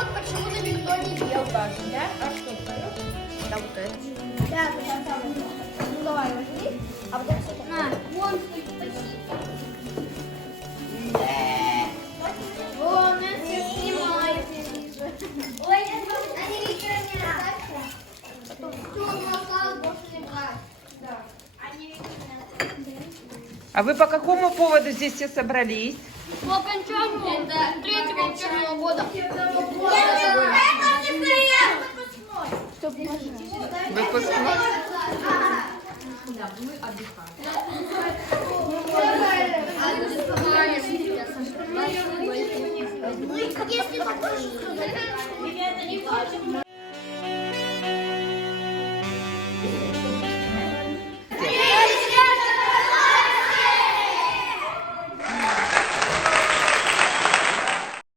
вот почему-то никто не ел даже, да? А что твое? Да, вот это. Да, там. Ну давай, возьми. А вот это что? На, вон, спасибо. Вон, я все снимаю. Ой, они ничего не надо. Кто осталось, больше не брать. Да. Они А вы по какому поводу здесь все собрались? по окончанию третьего учебного года. Выпускной? Да, мы отдыхаем. Если такое, что сказать.